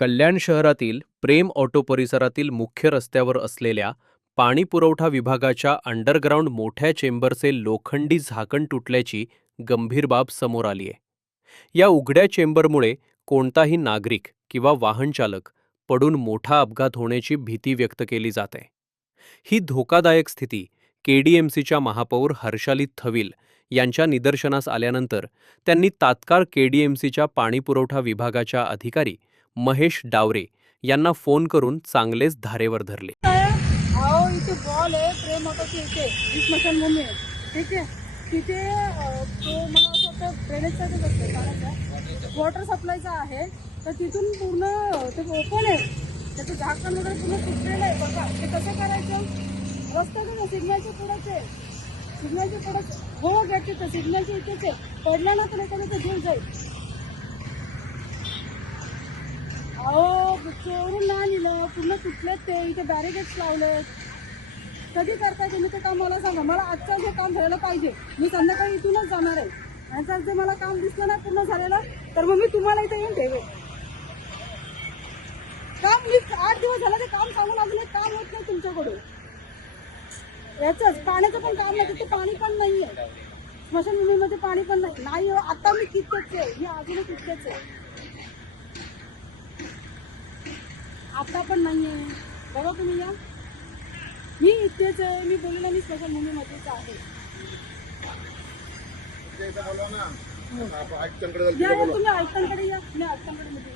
कल्याण शहरातील प्रेम ऑटो परिसरातील मुख्य रस्त्यावर असलेल्या पाणी पुरवठा विभागाच्या अंडरग्राऊंड मोठ्या चेंबरचे लोखंडी झाकण तुटल्याची गंभीर बाब समोर आली आहे। या उघड्या चेंबरमुळे कोणताही नागरिक किंवा वाहन चालक पडून मोठा अपघात होण्याची भीती व्यक्त केली जात आहे। ही धोकादायक स्थिती केडीएमसीच्या महापौर हर्षाली थविल यांच्या निदर्शनास आल्यानंतर त्यांनी तात्काळ केडीएमसीच्या पाणीपुरवठा विभागाच्या अधिकारी महेश डावरे यांना फोन करून चांगलेच धारेवर धरले। आओ इथे बॉल आहे प्रेम ऑटोच्या इथे स्मशानभूमी आहे, ठीक आहे। तिथे तो मला असं वाटतं ड्रेनेजसाठीच असते पाण्याचा वॉटर सप्लायचा आहे, तर तिथून पूर्ण ते ओपन आहे, त्याचं झाकण वगैरे पूर्ण तुटलेलं आहे। बघा ते कसं करायचं, रस्त्यातून सिग्नलच्या पुढंच आहे, सिग्नलच्या पुढंच हो घ्यायचे तर सिग्नलच्या इथेच आहे, पडला ना तर एखाद्या जीव जाईल। अहो चोरून नाही नेलं, पूर्ण तुटलेत ते, इथे बॅरिकेड्स लावलेत। कधी करताय तुम्ही ते काम मला सांगा, मला आजचं जे काम झालेलं पाहिजे, मी संध्याकाळी इथूनच जाणार आहे, आणि जर जे मला काम दिसलं नाही पूर्ण झालेलं तर मग मी तुम्हाला इथे येऊन ठेवेन। काम मी 8 दिवस झालं ते काम सांगून अजून एक काम होत नाही तुमच्याकडून। याचंच पाण्याचं पण काम नाही, तिथे पाणी पण नाही आहे, स्मशानभूमीमध्ये पाणी पण नाही। आता मी तिथेच आहे, मी अजूनही तिथेच आहे, आता पण नाही आहे। बघा तुम्ही या, मी इथेच आहे, मी बोलले मी स्मशानभूमीमध्येच आहे। या तुम्ही आयुक्तांकडे या, मी आयुक्तांकडे